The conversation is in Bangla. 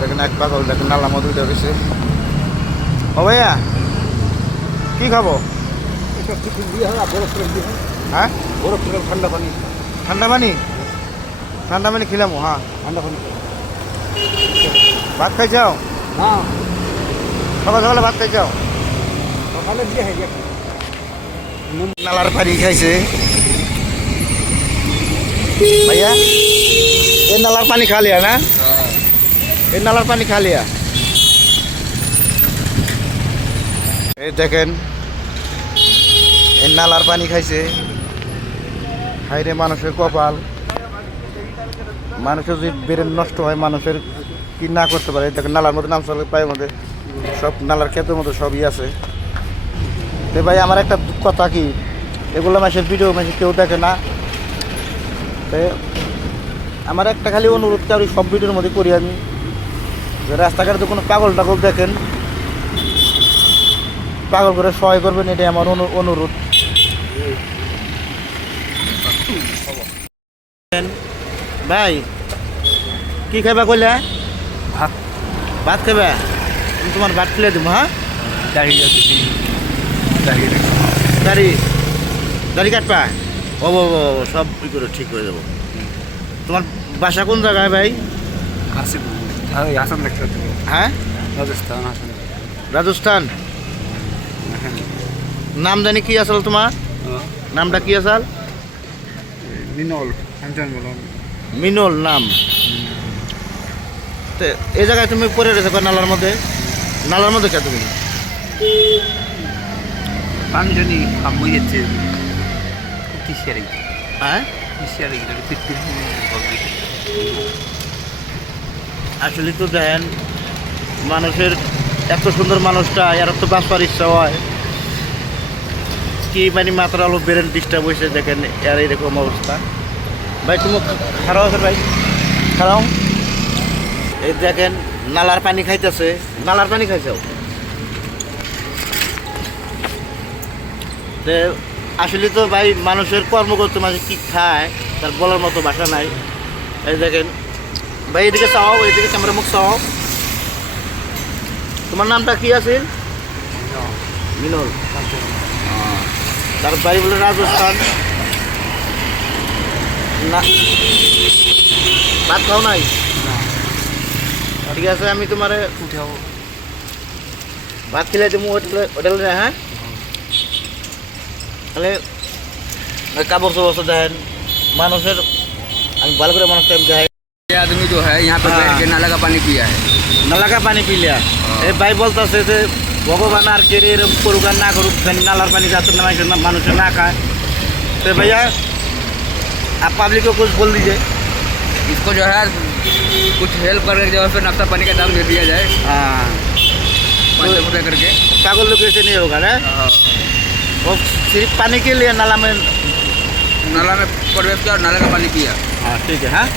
দেখেন এক পাগল দেখেন নালা উঠে গেছে ও ভাইয়া কি খাব হয়? হয় হ্যাঁ ঠান্ডা পানি। ঠান্ডা পানি? ঠান্ডা পানি খেলাম হ্যাঁ। ঠান্ডা পানি। ভাত খাই যাও? না। সকাল সকালে ভাত খাই যাও? সকালে দিয়ে হয় নালার পানি খাইছে। ভাইয়া এই নালার পানি খালিয়া না? এই নালার পানি খালিয়া এই দেখেন, এই নালার পানি খাইছে। হাইরে মানুষের কপাল। মানুষের যদি বেরেন নষ্ট হয়, মানুষের কি না করতে পারে? দেখেন, নালার মধ্যে নাম চলে পায়ের মধ্যে। সব নালার ক্ষেতের মধ্যে সবই আছে। তো ভাই, আমার একটা কথা কি? এগুলো মাসের ভিডিও মাসে কেউ দেখে না। তো আমার একটা খালি অনুরোধ করি, সব ভিডিওর মধ্যে করি আমি। যে রাস্তাঘাটে তো কোনো পাগল টাগল দেখেন। পাগল করে সহায় করবেন এটাই আমার অনু- অনুরোধ। ভাই কি খাইবা কইলে? ভাত। ভাত খাইবা? আমি তোমার ভাত খুলে দেবো হ্যাঁ? যাচ্ছে দাঁড়িয়ে দাড়ি দাড়ি কাটবা? ও সব ই করে ঠিক করে দেবো। তোমার বাসা কোন জায়গায় ভাই? আসে ওই আসাম দেখতে পাচ্ছি। হ্যাঁ? রাজস্থান আসাম। রাজস্থান? নাম জানি কি আসল তোমার? নামটা কি আসল? মিনল মিনল নাম। তো এই জায়গায় তুমি পড়ে রয়েছো নালার মধ্যে? নালার মধ্যে কে তুমি? আম্মু যাচ্ছে কিসেরি হ্যাঁ? আসলে তো দেখেন, মানুষের এত সুন্দর মানুষটা এর তো বাঁচবার ইচ্ছা হয়। কি মানে মাত্রা আলো বেরেন ডিস্টার্ব হয়েছে দেখেন এর এরকম অবস্থা। ভাই, তুমি খারাপ আছে ভাই? খারাপ? এই দেখেন, নালার পানি খাইতেছে। নালার পানি খাইছেও আসলে তো ভাই, মানুষের কর্ম করতে মাঝে কি খায়, তার বলার মতো ভাষা নাই। এই দেখেন ভাই এদিকে চাও এদিকে ক্যামেরা মুখ চাও। তোমার নামটা কি আছে মিনল। তার বাড়ি বলে রাজস্থান। না। ভাত খাও নাই? ঠিক আছে আমি তোমার উঠাবো। ভাত খেলে তুমি হোটেলে হোটেলে হ্যাঁ? তাহলে কাপড় চোপড় দেখেন। মানুষের আমি ভালো করে মানুষকে আমি দেখাই। ये आदमी जो है यहाँ पे हाँ। बैठ के नाला का पानी पिया है নালাকা পানি পিলিয়া এই ভাই বলতেছে যে ভগবান আর কে এরকম করুক আর না করুক যেন নালার পানি যাতে না মানুষের না- মানুষে না খায় তো भैया आप पब्लिक को कुछ बोल दीजिए इसको जो है कुछ हेल्प करके जो है फिर नाश्ता पानी का दाम दे दिया जाए हाँ पाँच सौ रुपये करके पागल लोग ऐसे नहीं होगा ना वो सिर्फ पानी के लिए नाला में नाला में प्रवेश किया और नाला का पानी पिया हाँ ठीक है हाँ